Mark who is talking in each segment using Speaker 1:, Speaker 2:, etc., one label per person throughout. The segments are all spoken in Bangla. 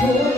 Speaker 1: তারা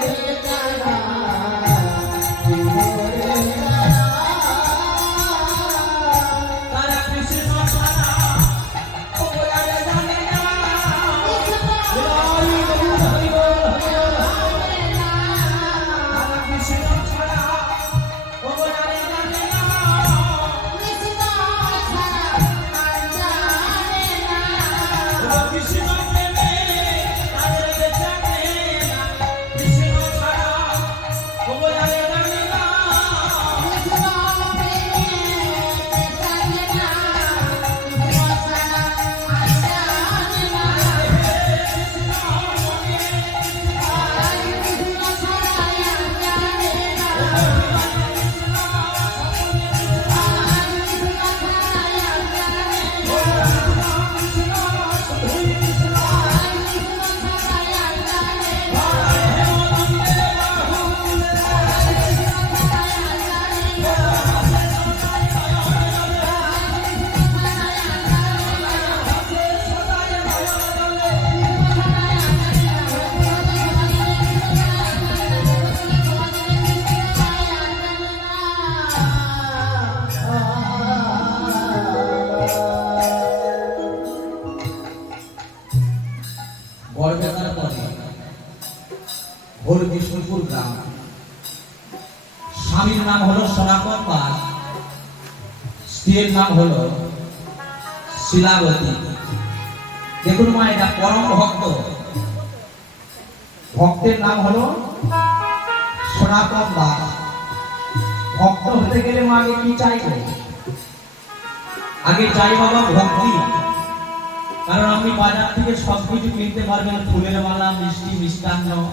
Speaker 2: শিলাবতী।
Speaker 1: দেখুন মা, এটা পরম ভক্ত। ভক্তের নাম হলো সনাতন দাস। ভক্ত হতে গেলে মা আগে কি চাইবে? আগে চাই বাবা ভক্তি। কারণ আপনি বাজার থেকে সব কিছু কিনতে পারবেন, ফুলের মালা, মিষ্টি, মিষ্টান্ন।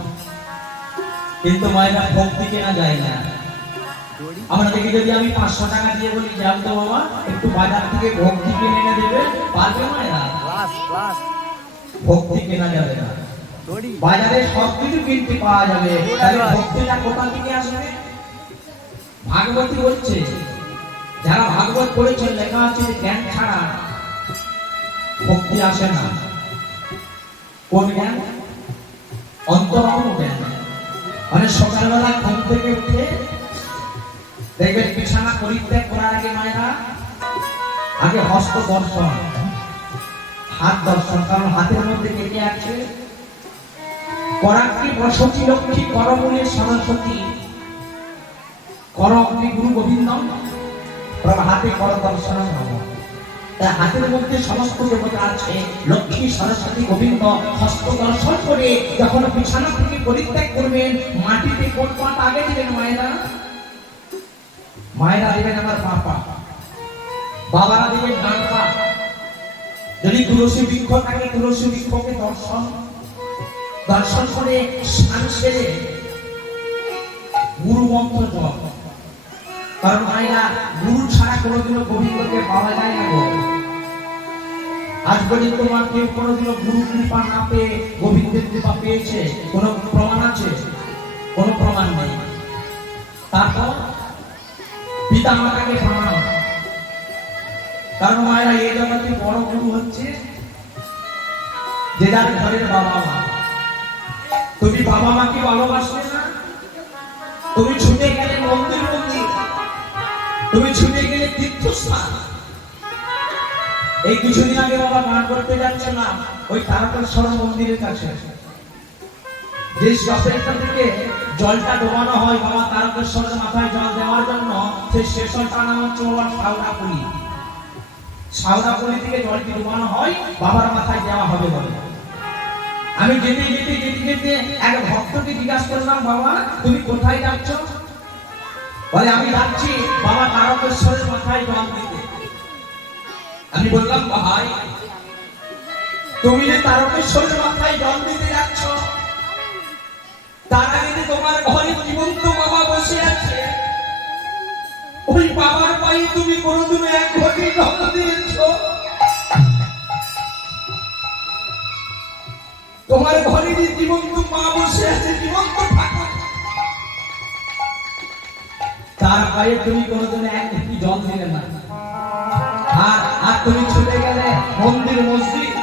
Speaker 1: কিন্তু মায়েরা ভক্তি কেনা যায় না। দেখি যদি আমি পাঁচশো টাকা দিয়ে বলি যাও তো বাবা একটু বাজার থেকে ভক্তি কিনে এনে দেবে। পারবে
Speaker 3: প্লাস
Speaker 1: ভক্তি কেনা যাবে না। বাজারে সব কিছু কিনতে পাওয়া যাবে। তাহলে ভক্তিটা কোথা থেকে আসবে? ভাগবতী বলছে যারা ভাগবত পড়েছেন লেখা আছে জ্ঞান ছাড়া ভক্তি আসে না। কোন জ্ঞান? অন্তরঙ্গ জ্ঞান। মানে সকালবেলা ঘুম থেকে উঠে দেখবেন বিছানা পরিত্যাগ করার আগে মায়েরা আগে হস্ত দর্শন। হাত দর্শন, কারণ হাতের মধ্যে কে কে আছে? করাগ্নি বসতি লক্ষ্মী করমূলে সরস্বতী। কর অগ্নি গুরু গোবিন্দম প্রভাতে কর দর্শন তার হাতের মধ্যে সমস্ত দেবতা আছে। লক্ষ্মী, সরস্বতী, গোবিন্দ হস্ত দর্শন করে যখন বিছানা থেকে পরিত্যাগ করবেন, মাটিতে কোন পাটা আগে দিবেন মায়েরা মায়েরা দিবেন আমার পাপা, বাবারা দিবেন ডান পা যদি তুলসী বৃক্ষ থাকে, তুলসী বৃক্ষকে দর্শন দর্শন করে স্নান সেরে গুরু মন্ত্র জপ। কারণ মায়েরা গুরু ছাড়া কোনোদিনও গোবিন্দকে পাওয়া যায় না গো। আজ পর্যন্ত তোমার কেউ কোনোদিনও গুরু কৃপা না পেয়ে গোবিন্দের কৃপা পেয়েছে, কোন প্রমাণ আছে? কোনো প্রমাণ নেই। তারপর পিতা মাতাকে প্রণাম কারণ মায়েরা এই জগতে বড় গুরু হচ্ছে যে যার ঘরের বাবা মা। তুমি বাবা মাকে ভালোবাসবে না, তুমি ছুটে গেলে মন্দির মন্দির, তুমি ছুটে গেলে তীর্থস্থান। এই কিছুদিন আগে বাবা গান করতে যাচ্ছে না, ওই তারকেশ্বর মন্দিরের কাছে। যে স্টপেজটা থেকে জলটা ডোবানো হয় বাবা তারকেশ্বরের মাথায় জল দেওয়ার জন্য সেই স্টেশনটার নাম হচ্ছে বাবা সাউদাপুলি সাউদাপুলি থেকে জলটি ডোবানো হয়, বাবার মাথায় দেওয়া হবে বলে। আমি যেতে যেতে যেতে যেতে এক ভক্তকে জিজ্ঞাসা করলাম, বাবা, তুমি কোথায় যাচ্ছ? বলে, আমি যাচ্ছি বাবা তারকেশ্বরের মাথায় জল দিতে। আমি বললাম, ভাই, তুমি যে তারকেশ্বরের মাথায় বাবার পায়ে তুমি কোনোদিন এক ঘটি তোমার ঘরে যে জীবন্ত মা বসে আছে, জীবন্ত ঠাকুর। তার পায়ে তুমি কোনোদিন এক ঘটি জল দিলে না। আর আর তুমি ছুটে গেলে মন্দির মসজিদ।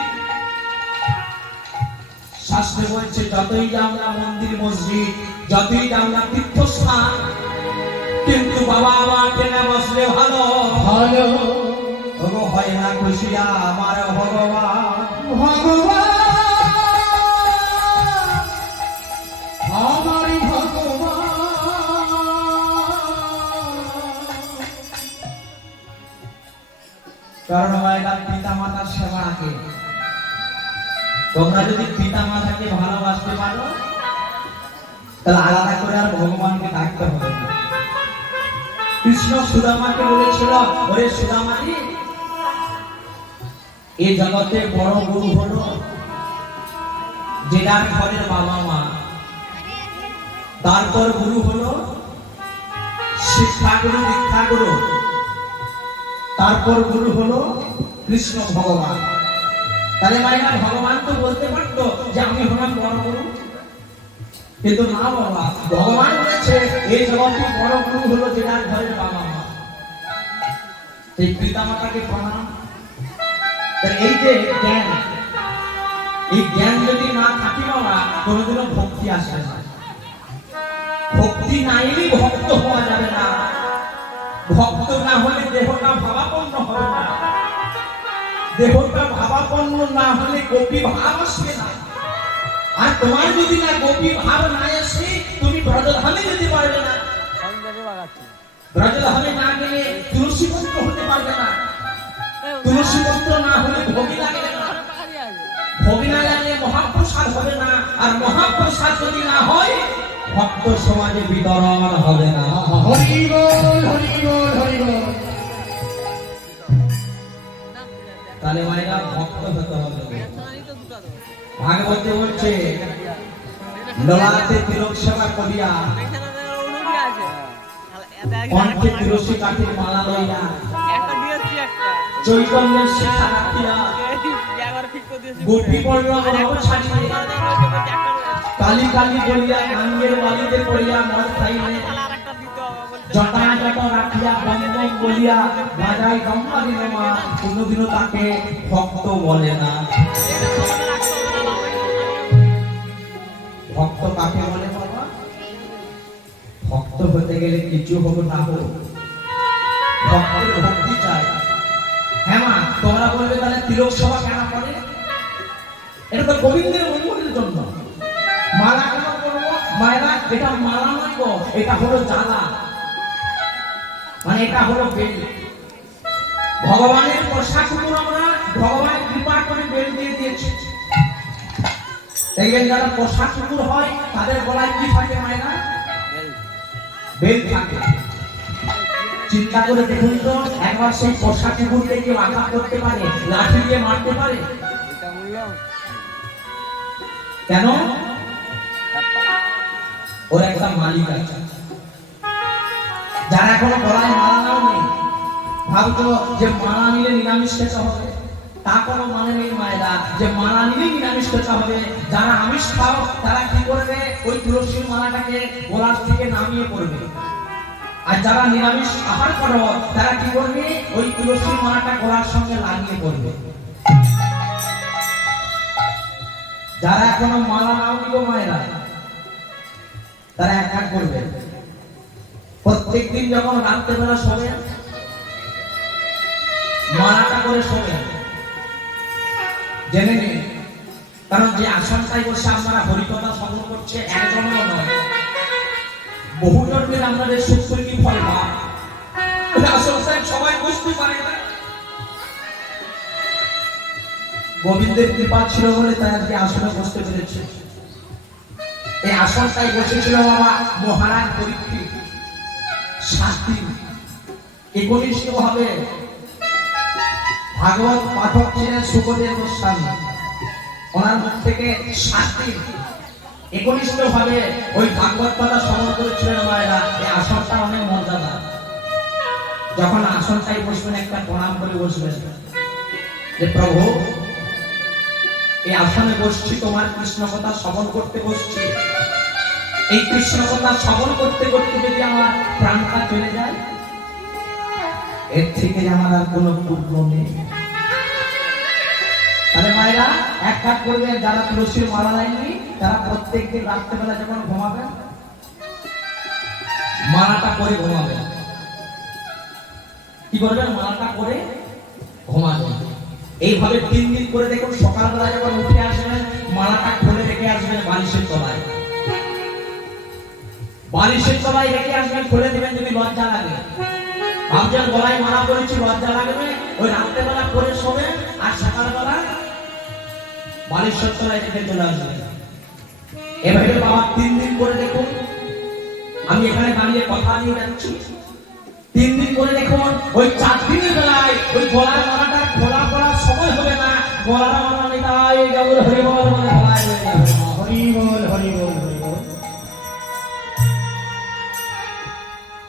Speaker 1: শাস্ত্রে বলছে, যতই না মন্দির মসজিদ, যতই না তীর্থস্থান কিন্তু বাবা আমার ট্রেনে বসলে ভালো?
Speaker 2: ভালো।
Speaker 1: তবু হয় না খুশিয়া আমার ভগবান।
Speaker 2: ভগবান। আমার ভগবান।
Speaker 1: কারণ পিতা মাতার সেবা তোমরা যদি পিতা মাতাকে ভালোবাসতে পারো তাহলে আলাদা করে আর ভগবানকে ডাকতে হবে না। কৃষ্ণ সুদামাকে বলেছিল, ওরে সুদামাজি এই জগতে বড় গুরু হলো যার ঘরের বাবা মা। তারপর গুরু হলো শিক্ষাগুরু, দীক্ষাগুরু। তারপর গুরু হলো কৃষ্ণ ভগবান। তাহলে মায়েরা, ভগবান তো বলতে পারতো যে আমি হলাম বড় গুরু। কিন্তু না বাবা, ভগবান বলেছে, এই জগতে বড় গুরু হলো যে ঘরের বাবা মা। এই পিতা মাতাকে প্রণাম এই যে জ্ঞান, এই জ্ঞান যদি না থাকে বাবা, কোনোদিনও ভক্তি আসে না। ভক্তি নাই, ভক্ত হওয়া যাবে না। ভক্ত না হলে দেহটা ভাবাপন্ন হবে না। দেহটা ভাবাপন্ন না হলে গোপী ভাব আসবে না। আর তোমার যদি না গোপী ভাব না আসে তুমি ব্রজধামে যেতে পারবে না। ব্রজধামে না গেলে তুলসী পত্র হতে পারবে না। তুলসী পত্র না হলে ভোগী লাগবে না। ভোগী না লাগলে মহাপ্রসাদ হবে না। আর মহাপ্রসাদ যদি না হয় ভক্ত সমাজে বিতরণ হবে না।
Speaker 2: হরি বল হরি বল হরি বল।
Speaker 1: তাহলে মায়েরা ভক্ত হতে হবে। ভাগবতে বলছে ললাতে তিলক সেবা করিয়া, কণ্ঠে কাঠির মালা লইয়া, চৈতন্যের রাখিয়া, গোপী ছাড়িয়ে, কালি কালি বলিয়া গাঙ্গের বালিতে পড়িয়া মদ খাইলে রাখিয়া বম বলিয়া গম্মা দিলে মা কোনোদিনও তাকে ভক্ত বলে না। ভক্ত কাকে বলে বাবা, ভক্ত হতে গেলে কিছু হোক না হোক ভক্তের ভক্তি চাই। হ্যাঁ মা, তোমরা বলবে তাহলে তিলক সভা কেন করে? এটা তো গোবিন্দের মঙ্গলের জন্য। মালা কেন করব? মায়েরা, এটা মালা নয় গো, এটা হলো জ্বালা। মানে এটা হলো বেল। ভগবানের পোশাক আমরা, ভগবানের কৃপা করে বেল দিয়ে দিয়েছি। দেখবেন যারা পোশাক কুকুর হয়, তাদের গলায় কি থাকে মায়েরা? বেল থাকে। চিন্তা করে দেখুন তো, একবার সেই কুকুরকে কেউ আঘাত করতে পারে, লাঠি দিয়ে মারতে পারে? কেন? ওর একটা মালিক আছে। যারা এখনও গলায় মালা নাও নেই ভাবতো যে মালা নিলে নিরামিষ খেতে হবে। তা কোনো মানে নেই মায়েরা, যে মালা নিলেই নিরামিষ খেতে হবে। যারা আমিষ খাও, তারা কি করবে? ওই তুলসীর মালাটাকে গোলার থেকে নামিয়ে পড়বে। আর যারা নিরামিষ আহার করো, তারা কি করবে? ওই তুলসীর মালাটা গোলার সঙ্গে লাগিয়ে পড়বে। যারা এখনও মালা নাও নিব মায়েরা, তারা এক কাজ করবে। প্রত্যেকদিন যখন রাত্রেবেলা শোবে, মালাটা করে শোবে। জেনে নিন কারণ যে আসনটাই বসে আপনারা হরিকথা শ্রবণ করছে একজনও নয়। বহু জন্মের আপনাদের সুখী ফল পায় আসনটাই সবাই বুঝতে পারে না। গোবিন্দের কৃপা ছিল বলে তাই আজকে আসনে বসতে পেরেছে। এই আসনটাই বসেছিল বাবা মহারাজ পরীক্ষিত শাস্তি একনিষ্ঠ ভাবে ভাগবত পাঠক ছিলেন সুখদেব গোস্বামী। ওনার মুখ থেকে শাস্তি একনিষ্ঠ ভাবে ওই ভাগবত কথা শ্রবণ করেছিলেন মায়েরা। এই আসনটা অনেক মর্যাদা। যখন আসনটাই বসবেন, একটা প্রণাম করে বসবেন যে, প্রভু, এই আসনে বসছি, তোমার কৃষ্ণ কথা শ্রবণ করতে বসছি। এই কৃষ্ণ কথা শ্রবণ করতে করতে যদি আমার প্রাণটা চলে যায় এর থেকে আমার আর কোনো পূর্ণ নেই। তাহলে মায়েরা, এক কাজ করবে, যারা তুলসীর মালা লাইনি, তারা প্রত্যেকদিন রাত্রেবেলা যখন ঘুমাবেন মালাটা করে ঘুমাবেন কি করবেন মালাটা করে ঘুমাবেন এইভাবে তিন দিন করে দেখুন, সকালবেলা যখন উঠে আসবেন, মালাটা খুলে রেখে আসবেন বালিশের তলায়। বালিশের তলায় রেখে আসবেন, খুলে দেবেন যদি লজ্জা লাগে। ভাবছেন গলায় মারা করেছি লজ্জা লাগবে। ওই রাত্রেবেলা করে শোবে আর সকালবেলা বালেশ্বর তলায় রেখে চলে আসবে। এভাবে বাবা তিন দিন করে দেখুন, আমি এখানে দাঁড়িয়ে কথা নিয়ে যাচ্ছি তিন দিন করে দেখুন, ওই চার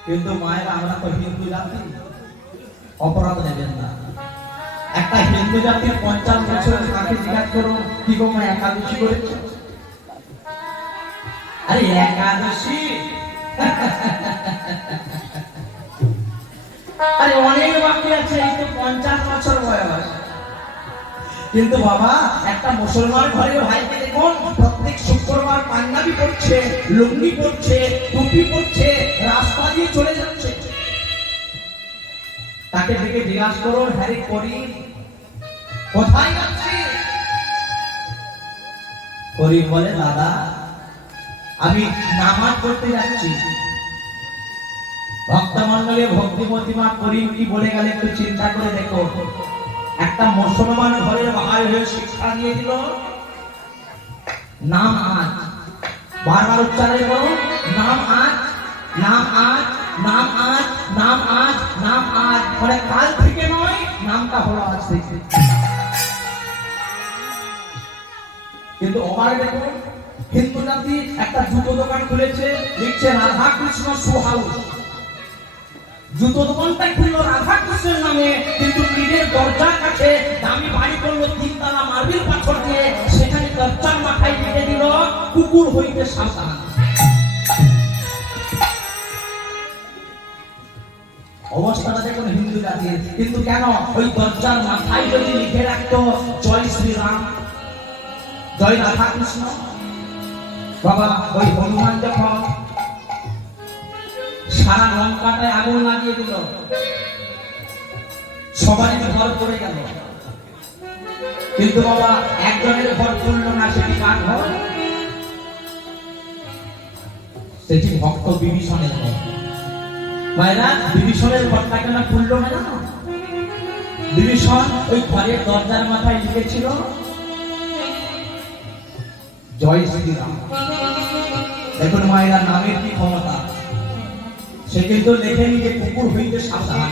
Speaker 1: কিন্তু মায়ের আমরা তো হিন্দু জাতি? অপরাধ নেবেন না একটা হিন্দু জাতির পঞ্চাশ বছরের তাকে জিজ্ঞাসা করুন কি গো মা, একাদশী করেছে? আরে, একাদশী? আরে, অনেক বাকি আছে, এই তো পঞ্চাশ বছর বয়স। কিন্তু বাবা, একটা মুসলমান ঘরের ভাইকে দেখুন, প্রত্যেক শুক্রবার পাঞ্জাবি পড়ছে লুঙ্গি পড়ছে টুপি পড়ছে রাস্তা দিয়ে চলে যাচ্ছে। তাকে ডেকে জিজ্ঞাসা করুন হ্যারি করি, কোথায় যাচ্ছি করিম বলে, দাদা, আমি নামাজ পড়তে যাচ্ছি। ভক্তমন্ডলে ভক্তিমতী মা করিম কি বলে গেলে একটু চিন্তা করে দেখো। একটা মুসলমান ঘরের ভাই হয়ে শিক্ষা দিয়ে দিল। নাম আজ। বারবার উচ্চারণ করো নাম আজ নাম আজ নাম আজ নাম আজ নাম আজ। মানে কাল থেকে নয়, নামটা হলো আজ থেকে কিন্তু অবাক দেখুন হিন্দু জাতি একটা জুতো দোকান খুলেছে, লিখছে রাধা কৃষ্ণ সুহাউস জুতো দোকানটা খুললো রাধা কৃষ্ণের নামে, কিন্তু নিজের দরজার কাছে দামি বাড়ি করল তিনতলা মার্বেল পাথর দিয়ে সেখানে মাথায় লিখে দিল কুকুর হইতে সাবধান অবস্থাটা দেখুন হিন্দু জাতির কিন্তু কেন ওই দরজার মাথায় যদি লিখে রাখতো? জয় শ্রীরাম। জয় বাবা ওই হনুমান যখন সারা লঙ্কাটায় আগুন লাগিয়ে দিল। সবারই ঘর পড়ে গেল। কিন্তু বাবা, একজনের ঘর পড়ল না, সেটি কার ঘর? সেটি ভক্ত বিভীষণের ঘর। বিভীষণের ঘরটা কেন খুললো না বিভীষণ ওই ঘরের দরজার মাথায় লিখেছিল, জয় শ্রীরাম। দেখুন মায়েরা, নামের কি ক্ষমতা? সে কিন্তু লেখেনি যে কুকুর হইতে সাবধান।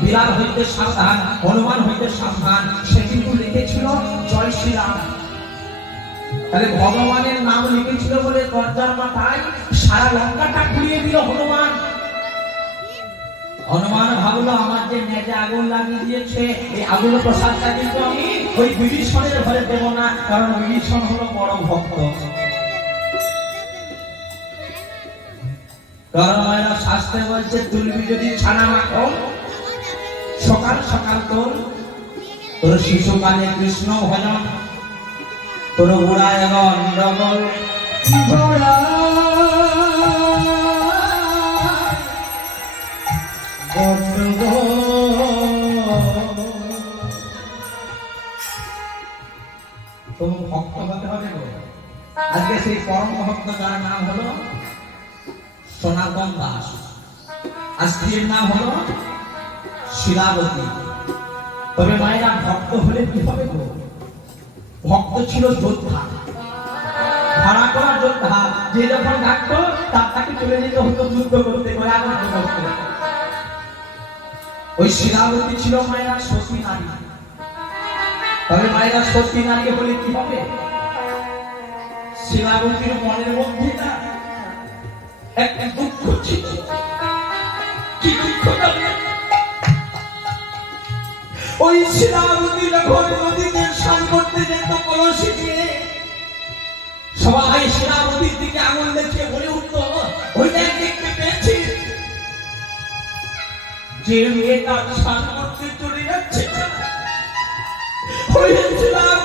Speaker 1: বিড়াল হইতে সাবধান, হনুমান হইতে সাবধান, সে কিন্তু লিখেছিল জয় শ্রীরাম। তাহলে ভগবানের নাম লিখেছিল বলে দরজার মাথায় সারা লঙ্কাটা ঘুরিয়ে দিল হনুমান। হনুমান ভাবলো, আমার যে মেজে আগুন লাগিয়ে দিয়েছে, এই আগুন প্রসাদটা কিন্তু আমি ওই বিভীষণের ঘরে দেবো না, কারণ বিভীষণ হলো বড় ভক্ত। কারণ শাস্ত্রে বলছে, তুলবি যদি ছানা মাখো সকাল সকাল তোর। তোর শিশুকালে কৃষ্ণ ভজন। তোর
Speaker 2: গোড়া
Speaker 1: তুমি ভক্ত হতে হবে আজকে সেই পরম ভক্ত যার নাম হলো সনাতন দাস। আর স্ত্রীর নাম হলো শিলাবতী। তবে মায়েরা ভক্ত হলে কি হবে গো? ভক্ত ছিল যোদ্ধা। ভাড়া করা যোদ্ধা। যে যখন ডাকতো, তার তাকে চলে যেতে হতো, যুদ্ধ করতে করে আনন্দ করতে। ওই শিলাবতী ছিল মায়েরা সতী নারী। তবে মায়েরা সত্যি নারী বলে কি হবে? শিলাবতীর মনের মধ্যে না একটা দুঃখ ছিল। কি দুঃখ? ওই শিলাবতী যখন নদীতে স্নান করতে যেত কলসি সবাই শিলাবতীর দিকে আঙুল দেখিয়ে বলে উঠত ওইটা দেখতে পেয়েছি। যে মেয়েটা স্নান করতে চলে যাচ্ছে হয়েছিলাম